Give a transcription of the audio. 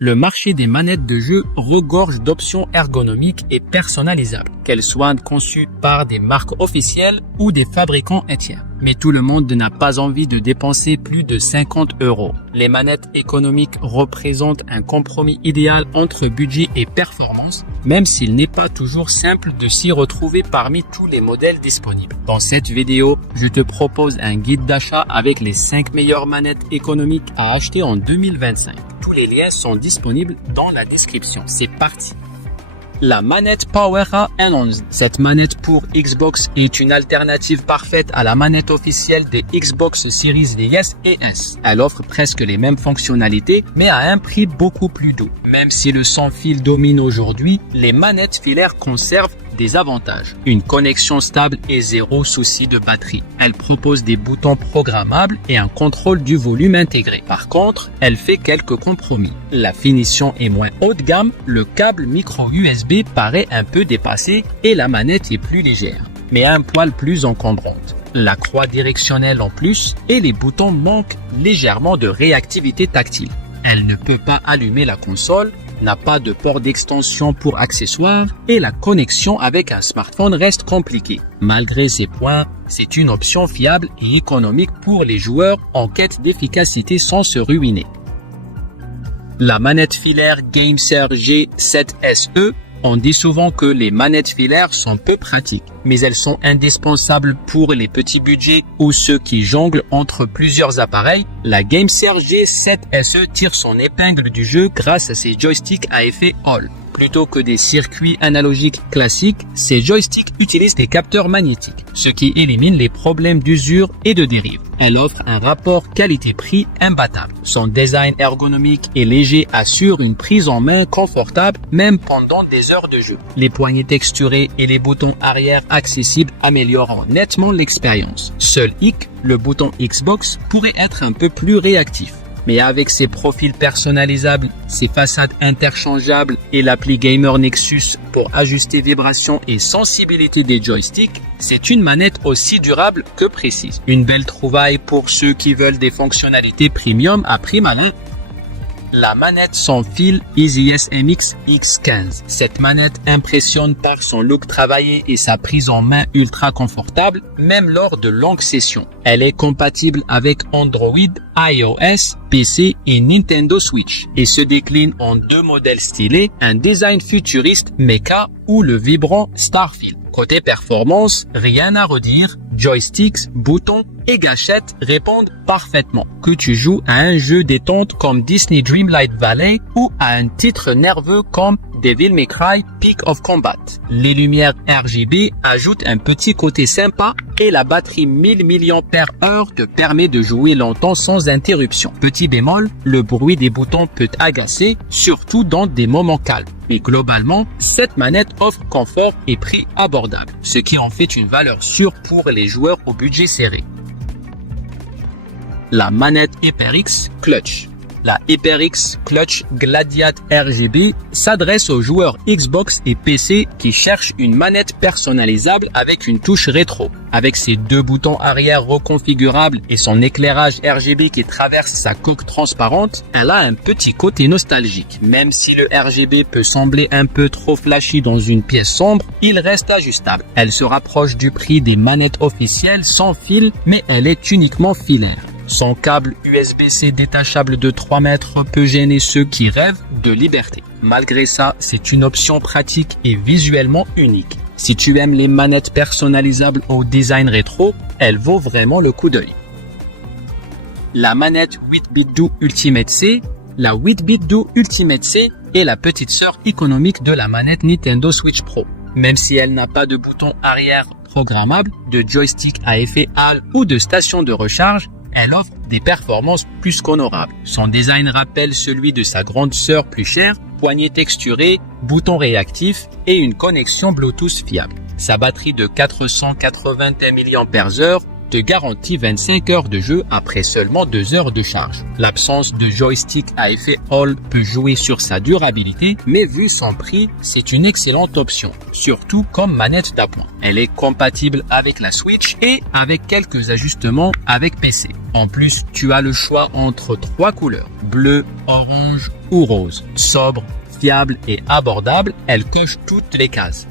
Le marché des manettes de jeu regorge d'options ergonomiques et personnalisables, qu'elles soient conçues par des marques officielles ou des fabricants tiers. Mais tout le monde n'a pas envie de dépenser plus de 50 €. Les manettes économiques représentent un compromis idéal entre budget et performance, même s'il n'est pas toujours simple de s'y retrouver parmi tous les modèles disponibles. Dans cette vidéo, je te propose un guide d'achat avec les 5 meilleures manettes économiques à acheter en 2025. Tous les liens sont disponibles dans la description. C'est parti! La manette PowerA N11. Cette manette pour Xbox est une alternative parfaite à la manette officielle des Xbox Series S et S. Elle offre presque les mêmes fonctionnalités, mais à un prix beaucoup plus doux. Même si le sans-fil domine aujourd'hui, les manettes filaires conservent des avantages. Une connexion stable et zéro souci de batterie. Elle propose des boutons programmables et un contrôle du volume intégré. Par contre, elle fait quelques compromis. La finition est moins haut de gamme, le câble micro USB paraît un peu dépassé et la manette est plus légère, mais un poil plus encombrante. La croix directionnelle en plus et les boutons manquent légèrement de réactivité tactile. Elle ne peut pas allumer la console, n'a pas de port d'extension pour accessoires et la connexion avec un smartphone reste compliquée. Malgré ces points, c'est une option fiable et économique pour les joueurs en quête d'efficacité sans se ruiner. La manette filaire GameSir G7SE. On dit souvent que les manettes filaires sont peu pratiques, mais elles sont indispensables pour les petits budgets ou ceux qui jonglent entre plusieurs appareils. La GameSir G7SE tire son épingle du jeu grâce à ses joysticks à effet Hall. Plutôt que des circuits analogiques classiques, ces joysticks utilisent des capteurs magnétiques, ce qui élimine les problèmes d'usure et de dérive. Elle offre un rapport qualité-prix imbattable. Son design ergonomique et léger assure une prise en main confortable même pendant des heures de jeu. Les poignées texturées et les boutons arrière accessibles améliorent nettement l'expérience. Seul hic, le bouton Xbox pourrait être un peu plus réactif. Mais avec ses profils personnalisables, ses façades interchangeables et l'appli Gamer Nexus pour ajuster vibration et sensibilité des joysticks, c'est une manette aussi durable que précise. Une belle trouvaille pour ceux qui veulent des fonctionnalités premium à prix malin. La manette sans fil EasyS MX X15. Cette manette impressionne par son look travaillé et sa prise en main ultra confortable, même lors de longues sessions. Elle est compatible avec Android, iOS, PC et Nintendo Switch et se décline en 2 modèles stylés, un design futuriste Mecha ou le vibrant Starfield. Côté performance, rien à redire, joysticks, boutons et gâchettes répondent parfaitement. Que tu joues à un jeu détente comme Disney Dreamlight Valley ou à un titre nerveux comme Devil May Cry Peak of Combat. Les lumières RGB ajoutent un petit côté sympa et la batterie 1000 mAh te permet de jouer longtemps sans interruption. Petit bémol, le bruit des boutons peut agacer, surtout dans des moments calmes. Mais globalement, cette manette offre confort et prix abordable, ce qui en fait une valeur sûre pour les joueurs au budget serré. La manette HyperX Clutch. La HyperX Clutch Gladiator RGB s'adresse aux joueurs Xbox et PC qui cherchent une manette personnalisable avec une touche rétro. Avec ses 2 boutons arrière reconfigurables et son éclairage RGB qui traverse sa coque transparente, elle a un petit côté nostalgique. Même si le RGB peut sembler un peu trop flashy dans une pièce sombre, il reste ajustable. Elle se rapproche du prix des manettes officielles sans fil, mais elle est uniquement filaire. Son câble USB-C détachable de 3 mètres peut gêner ceux qui rêvent de liberté. Malgré ça, c'est une option pratique et visuellement unique. Si tu aimes les manettes personnalisables au design rétro, elle vaut vraiment le coup d'œil. La manette 8BitDo Ultimate C. La 8BitDo Ultimate C est la petite sœur économique de la manette Nintendo Switch Pro. Même si elle n'a pas de bouton arrière programmable, de joystick à effet Hall ou de station de recharge, elle offre des performances plus qu'honorables. Son design rappelle celui de sa grande sœur plus chère, poignée texturée, boutons réactifs et une connexion Bluetooth fiable. Sa batterie de 481 mAh te garantit 25 heures de jeu après seulement 2 heures de charge. L'absence de joystick à effet Hall peut jouer sur sa durabilité, mais vu son prix, c'est une excellente option, surtout comme manette d'appoint. Elle est compatible avec la Switch et avec quelques ajustements avec PC. En plus, tu as le choix entre 3 couleurs, bleu, orange ou rose. Sobre, fiable et abordable, elle coche toutes les cases.